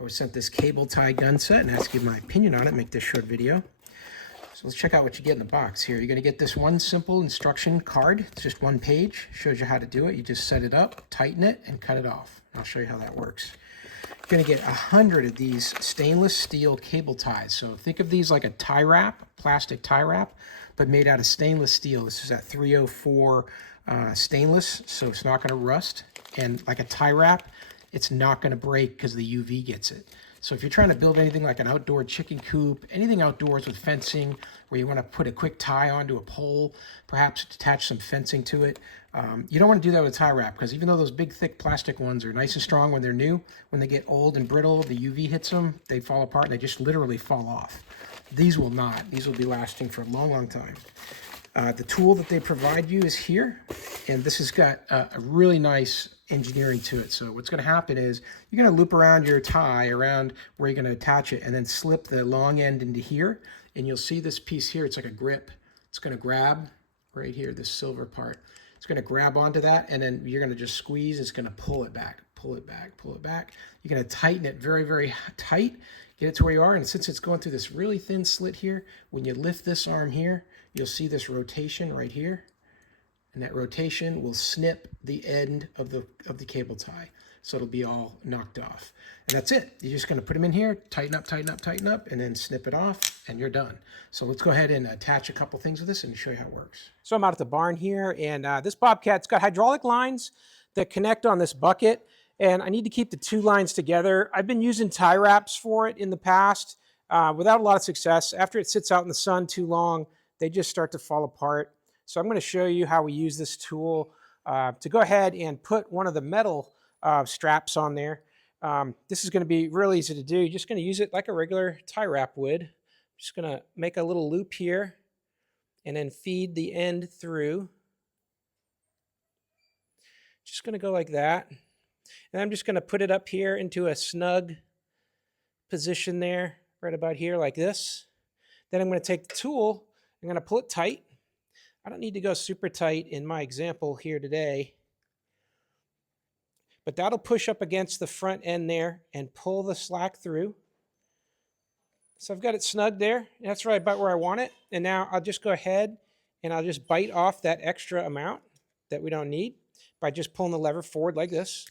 I was sent this cable tie gun set and asked you my opinion on it, make this short video. So let's check out what you get in the box here. You're going to get this one simple instruction card. It's just one page. Shows you how to do it. You just set it up, tighten it, and cut it off. I'll show you how that works. You're going to get 100 of these stainless steel cable ties. So think of these like a tie wrap, plastic tie wrap, but made out of stainless steel. This is at 304 stainless, so it's not going to rust. And like a tie wrap, it's not going to break because the UV gets it. So if you're trying to build anything like an outdoor chicken coop, anything outdoors with fencing, where you want to put a quick tie onto a pole, perhaps attach some fencing to it, you don't want to do that with a tie wrap, because even though those big thick plastic ones are nice and strong when they're new, when they get old and brittle, the UV hits them, they fall apart and they just literally fall off. These will not. These will be lasting for a long, long time. The tool that they provide you is here, and this has got a really nice engineering to it. So what's going to happen is you're going to loop around your tie around where you're going to attach it and then slip the long end into here, and you'll see this piece here. It's like a grip. It's going to grab right here, this silver part. It's going to grab onto that, and then you're going to just squeeze. It's going to pull it back, pull it back, pull it back. You're going to tighten it very, very tight, get it to where you are, and since it's going through this really thin slit here, when you lift this arm here, you'll see this rotation right here, and that rotation will snip the end of the cable tie. So it'll be all knocked off. And that's it. You're just going to put them in here, tighten up, tighten up, tighten up, and then snip it off, and you're done. So let's go ahead and attach a couple things with this and show you how it works. So I'm out at the barn here, and this Bobcat's got hydraulic lines that connect on this bucket, and I need to keep the two lines together. I've been using tie wraps for it in the past without a lot of success. After it sits out in the sun too long, they just start to fall apart. So I'm going to show you how we use this tool to go ahead and put one of the metal straps on there. This is going to be real easy to do. You're just going to use it like a regular tie wrap would. Just going to make a little loop here and then feed the end through. Just going to go like that. And I'm just going to put it up here into a snug position there, right about here like this. Then I'm going to take the tool, I'm going to pull it tight. I don't need to go super tight in my example here today, but that'll push up against the front end there and pull the slack through. So I've got it snug there. That's right about where I want it. And now I'll just go ahead and I'll just bite off that extra amount that we don't need by just pulling the lever forward like this.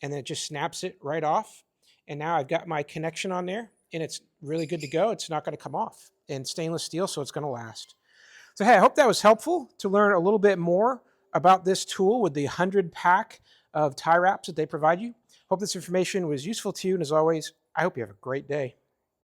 And then it just snaps it right off. And now I've got my connection on there and it's really good to go. It's not going to come off. And stainless steel, so it's going to last. So hey, I hope that was helpful to learn a little bit more about this tool with the 100 pack of tie wraps that they provide you. Hope this information was useful to you, and as always, I hope you have a great day.